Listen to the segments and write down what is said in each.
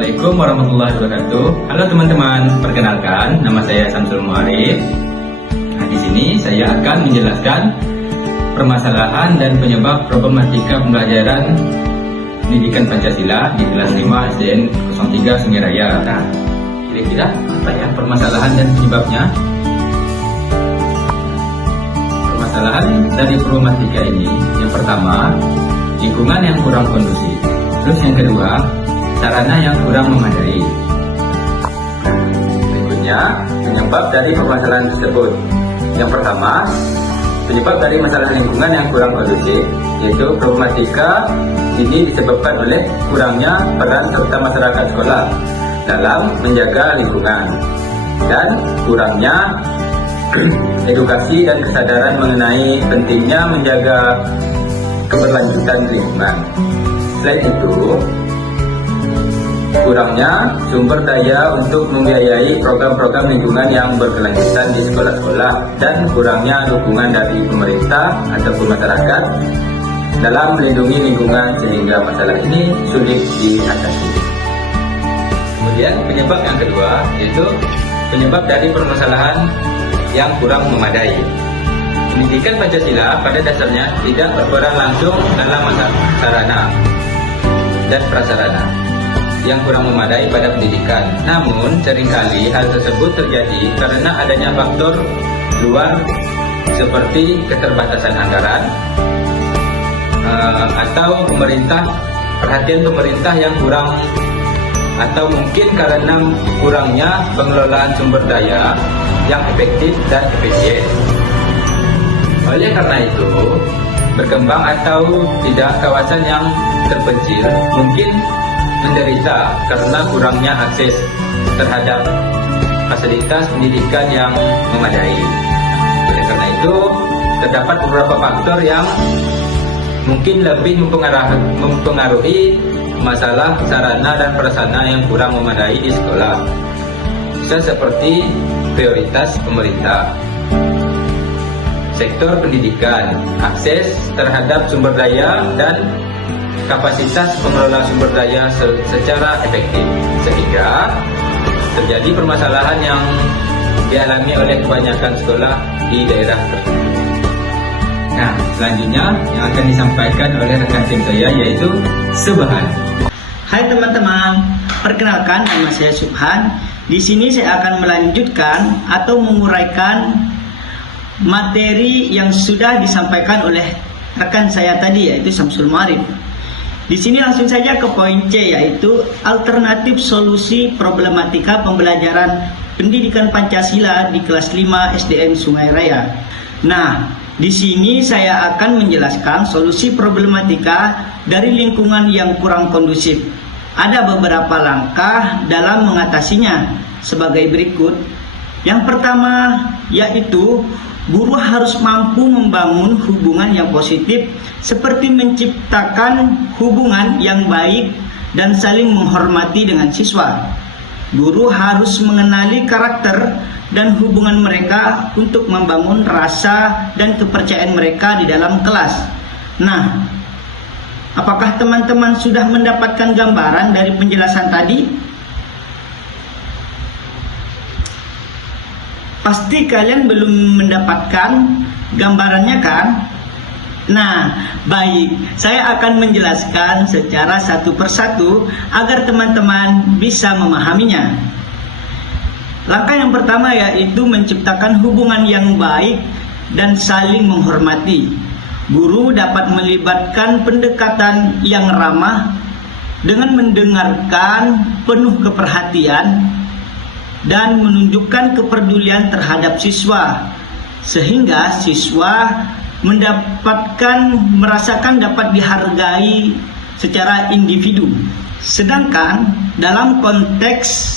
Assalamualaikum warahmatullahi wabarakatuh. Halo teman-teman, perkenalkan nama saya Samsul Muarif. Nah, di sini saya akan menjelaskan permasalahan dan penyebab problematika pembelajaran pendidikan Pancasila di kelas 5 SDN 03 Sungai Raya. Nah, kira-kira apa ya permasalahan dan penyebabnya? Permasalahan dari problematika ini, yang pertama, lingkungan yang kurang kondusif. Terus yang kedua, sarana yang kurang memadai. Berikutnya, penyebab dari permasalahan tersebut. Yang pertama, penyebab dari masalah lingkungan yang kurang kondusif, yaitu problematika ini disebabkan oleh kurangnya peran serta masyarakat sekolah dalam menjaga lingkungan dan kurangnya edukasi dan kesadaran mengenai pentingnya menjaga keberlanjutan lingkungan. Selain itu, kurangnya sumber daya untuk membiayai program-program lingkungan yang berkelanjutan di sekolah-sekolah dan kurangnya dukungan dari pemerintah ataupun masyarakat dalam melindungi lingkungan sehingga masalah ini sulit diatasi. Kemudian penyebab yang kedua yaitu penyebab dari permasalahan yang kurang memadai. Pendidikan Pancasila pada dasarnya tidak berperan langsung dalam sarana dan prasarana yang kurang memadai pada pendidikan. Namun, seringkali hal tersebut terjadi karena adanya faktor luar seperti keterbatasan anggaran atau perhatian pemerintah yang kurang, atau mungkin karena kurangnya pengelolaan sumber daya yang efektif dan efisien. Oleh karena itu, berkembang atau tidak kawasan yang terpencil mungkin menderita karena kurangnya akses terhadap fasilitas pendidikan yang memadai. Oleh karena itu, terdapat beberapa faktor yang mungkin lebih mempengaruhi masalah sarana dan prasarana yang kurang memadai di sekolah. Seperti prioritas pemerintah, sektor pendidikan, akses terhadap sumber daya dan kapasitas pengelola sumber daya secara efektif, sehingga terjadi permasalahan yang dialami oleh kebanyakan sekolah di daerah tersebut. Nah, selanjutnya yang akan disampaikan oleh rekan tim saya yaitu Subhan. Hai teman-teman, perkenalkan nama saya Subhan. Di sini saya akan melanjutkan atau menguraikan materi yang sudah disampaikan oleh rekan saya tadi yaitu Samsul Muarif. Di sini langsung saja ke poin C, yaitu alternatif solusi problematika pembelajaran pendidikan Pancasila di kelas 5 SDN Sungai Raya. Nah, di sini saya akan menjelaskan solusi problematika dari lingkungan yang kurang kondusif. Ada beberapa langkah dalam mengatasinya sebagai berikut. Yang pertama yaitu guru harus mampu membangun hubungan yang positif seperti menciptakan hubungan yang baik dan saling menghormati dengan siswa. Guru harus mengenali karakter dan hubungan mereka untuk membangun rasa dan kepercayaan mereka di dalam kelas. Nah, apakah teman-teman sudah mendapatkan gambaran dari penjelasan tadi? Pasti kalian belum mendapatkan gambarannya kan? Nah, baik, saya akan menjelaskan secara satu persatu agar teman-teman bisa memahaminya. Langkah yang pertama yaitu menciptakan hubungan yang baik dan saling menghormati. Guru dapat melibatkan pendekatan yang ramah dengan mendengarkan penuh keperhatian dan menunjukkan kepedulian terhadap siswa, sehingga siswa merasakan dapat dihargai secara individu. Sedangkan dalam konteks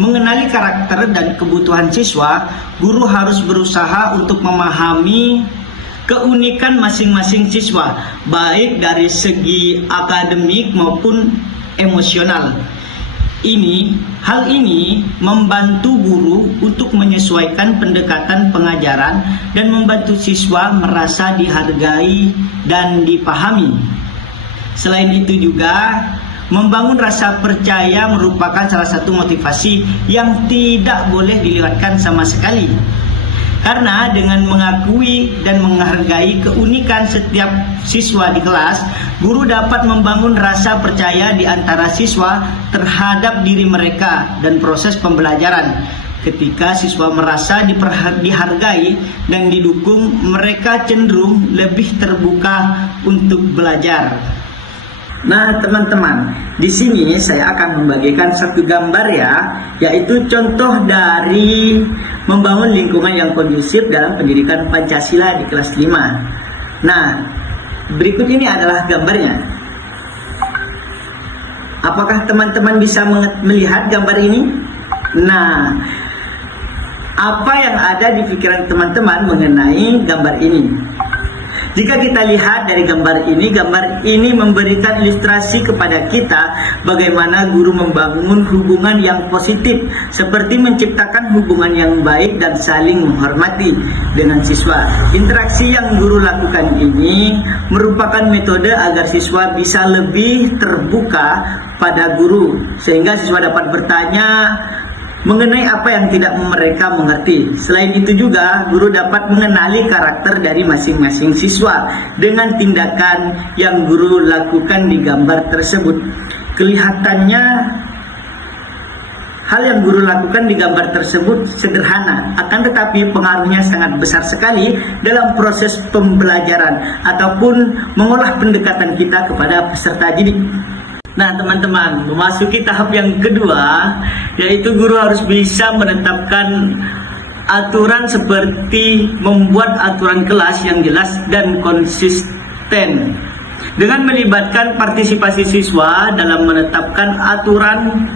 mengenali karakter dan kebutuhan siswa, guru harus berusaha untuk memahami keunikan masing-masing siswa, baik dari segi akademik maupun emosional. Hal ini membantu guru untuk menyesuaikan pendekatan pengajaran dan membantu siswa merasa dihargai dan dipahami. Selain itu juga, Membangun rasa percaya merupakan salah satu motivasi yang tidak boleh dilewatkan sama sekali. Karena dengan mengakui dan menghargai keunikan setiap siswa di kelas, guru dapat membangun rasa percaya di antara siswa terhadap diri mereka dan proses pembelajaran. Ketika siswa merasa dihargai dan didukung, mereka cenderung lebih terbuka untuk belajar. Nah teman-teman, di sini saya akan membagikan satu gambar ya, yaitu contoh dari membangun lingkungan yang kondusif dalam pendidikan Pancasila di kelas 5. Nah, berikut ini adalah gambarnya. Apakah teman-teman bisa melihat gambar ini? Nah, apa yang ada di pikiran teman-teman mengenai gambar ini? Jika kita lihat dari gambar ini memberikan ilustrasi kepada kita bagaimana guru membangun hubungan yang positif, seperti menciptakan hubungan yang baik dan saling menghormati dengan siswa. Interaksi yang guru lakukan ini merupakan metode agar siswa bisa lebih terbuka pada guru, sehingga siswa dapat bertanya mengenai apa yang tidak mereka mengerti. Selain itu juga, guru dapat mengenali karakter dari masing-masing siswa dengan tindakan yang guru lakukan di gambar tersebut. Kelihatannya, hal yang guru lakukan di gambar tersebut sederhana, akan tetapi pengaruhnya sangat besar sekali dalam proses pembelajaran ataupun mengolah pendekatan kita kepada peserta didik. Nah teman-teman, memasuki tahap yang kedua, yaitu guru harus bisa menetapkan aturan seperti membuat aturan kelas yang jelas dan konsisten. Dengan melibatkan partisipasi siswa dalam menetapkan aturan,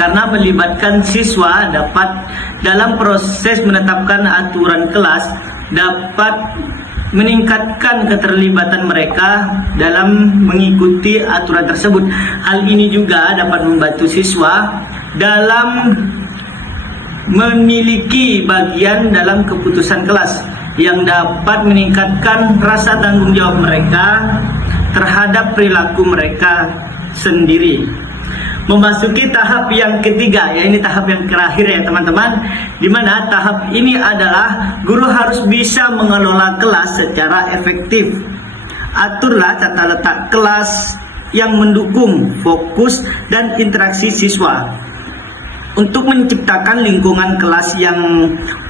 karena melibatkan siswa dapat dalam proses menetapkan aturan kelas dapat meningkatkan keterlibatan mereka dalam mengikuti aturan tersebut. Hal ini juga dapat membantu siswa dalam memiliki bagian dalam keputusan kelas yang dapat meningkatkan rasa tanggung jawab mereka terhadap perilaku mereka sendiri. Memasuki tahap yang ketiga, ya ini tahap yang terakhir ya teman-teman, di mana tahap ini adalah guru harus bisa mengelola kelas secara efektif. Aturlah tata letak kelas yang mendukung fokus dan interaksi siswa. Untuk menciptakan lingkungan kelas yang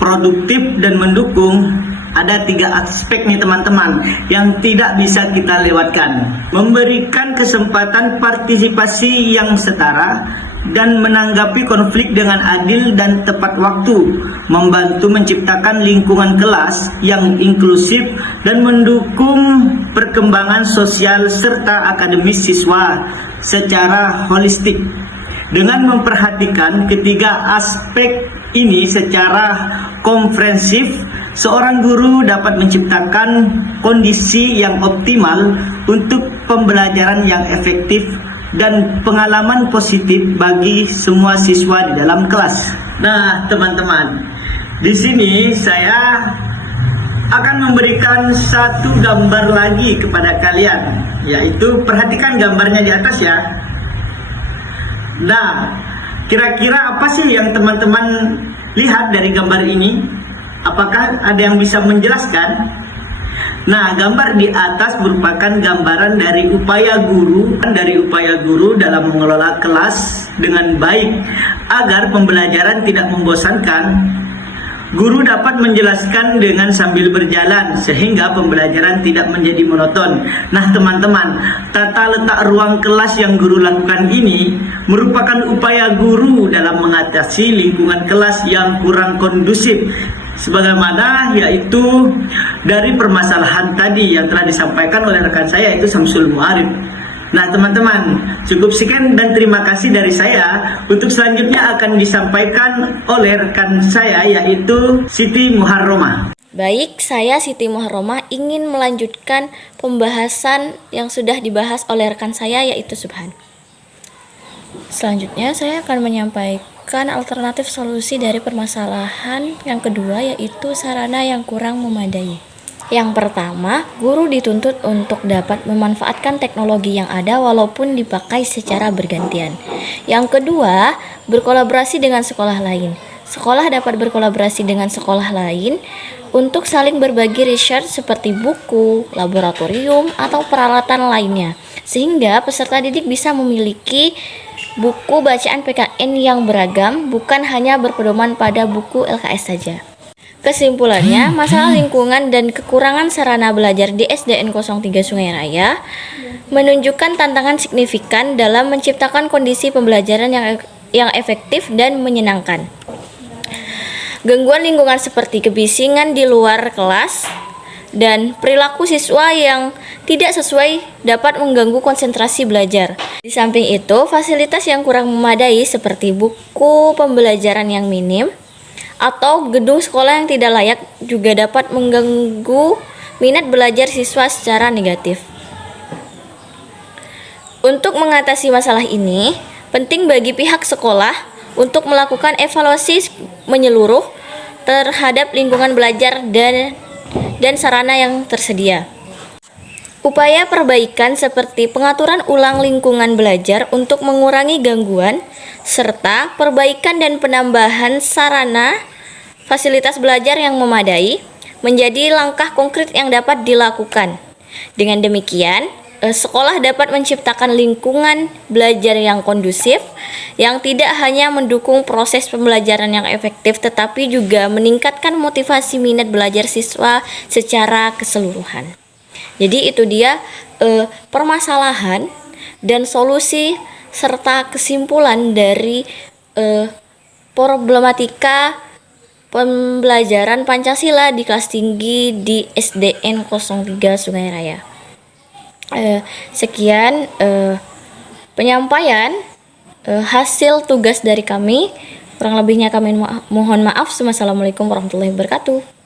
produktif dan mendukung, ada 3 aspek nih teman-teman yang tidak bisa kita lewatkan. Memberikan kesempatan partisipasi yang setara dan menanggapi konflik dengan adil dan tepat waktu, membantu menciptakan lingkungan kelas yang inklusif dan mendukung perkembangan sosial serta akademis siswa secara holistik. Dengan memperhatikan ketiga aspek ini secara komprehensif, seorang guru dapat menciptakan kondisi yang optimal untuk pembelajaran yang efektif dan pengalaman positif bagi semua siswa di dalam kelas. Nah, teman-teman, di sini saya akan memberikan satu gambar lagi kepada kalian, yaitu perhatikan gambarnya di atas ya. Nah, kira-kira apa sih yang teman-teman lihat dari gambar ini? Apakah ada yang bisa menjelaskan? Nah, gambar di atas merupakan gambaran dari upaya guru dalam mengelola kelas dengan baik agar pembelajaran tidak membosankan. Guru dapat menjelaskan dengan sambil berjalan sehingga pembelajaran tidak menjadi monoton. Nah teman-teman, tata letak ruang kelas yang guru lakukan ini merupakan upaya guru dalam mengatasi lingkungan kelas yang kurang kondusif, sebagaimana yaitu dari permasalahan tadi yang telah disampaikan oleh rekan saya, yaitu Samsul Muarif. Nah teman-teman, cukup sekian dan terima kasih dari saya. Untuk selanjutnya akan disampaikan oleh rekan saya, yaitu Siti Muharromah. Baik, saya Siti Muharromah ingin melanjutkan pembahasan yang sudah dibahas oleh rekan saya, yaitu Subhan. Selanjutnya saya akan menyampaikan alternatif solusi dari permasalahan yang kedua, yaitu sarana yang kurang memadai. Yang pertama, guru dituntut untuk dapat memanfaatkan teknologi yang ada walaupun dipakai secara bergantian. Yang kedua, berkolaborasi dengan sekolah lain. Sekolah dapat berkolaborasi dengan sekolah lain untuk saling berbagi riset seperti buku, laboratorium, atau peralatan lainnya, sehingga peserta didik bisa memiliki buku bacaan PKN yang beragam, bukan hanya berpedoman pada buku LKS saja. Kesimpulannya, masalah lingkungan dan kekurangan sarana belajar di SDN 03 Sungai Raya menunjukkan tantangan signifikan dalam menciptakan kondisi pembelajaran yang efektif dan menyenangkan. Gangguan lingkungan seperti kebisingan di luar kelas dan perilaku siswa yang tidak sesuai dapat mengganggu konsentrasi belajar. Di samping itu, fasilitas yang kurang memadai seperti buku pembelajaran yang minim atau gedung sekolah yang tidak layak juga dapat mengganggu minat belajar siswa secara negatif. Untuk mengatasi masalah ini, penting bagi pihak sekolah untuk melakukan evaluasi menyeluruh terhadap lingkungan belajar dan sarana yang tersedia. Upaya perbaikan seperti pengaturan ulang lingkungan belajar untuk mengurangi gangguan, serta perbaikan dan penambahan sarana fasilitas belajar yang memadai menjadi langkah konkret yang dapat dilakukan. Dengan demikian, sekolah dapat menciptakan lingkungan belajar yang kondusif, yang tidak hanya mendukung proses pembelajaran yang efektif, tetapi juga meningkatkan motivasi minat belajar siswa secara keseluruhan. Jadi itu dia permasalahan dan solusi serta kesimpulan dari problematika pembelajaran Pancasila di kelas tinggi di SDN 03 Sungai Raya. Sekian penyampaian hasil tugas dari kami. Kurang lebihnya kami mohon maaf. Wassalamualaikum warahmatullahi wabarakatuh.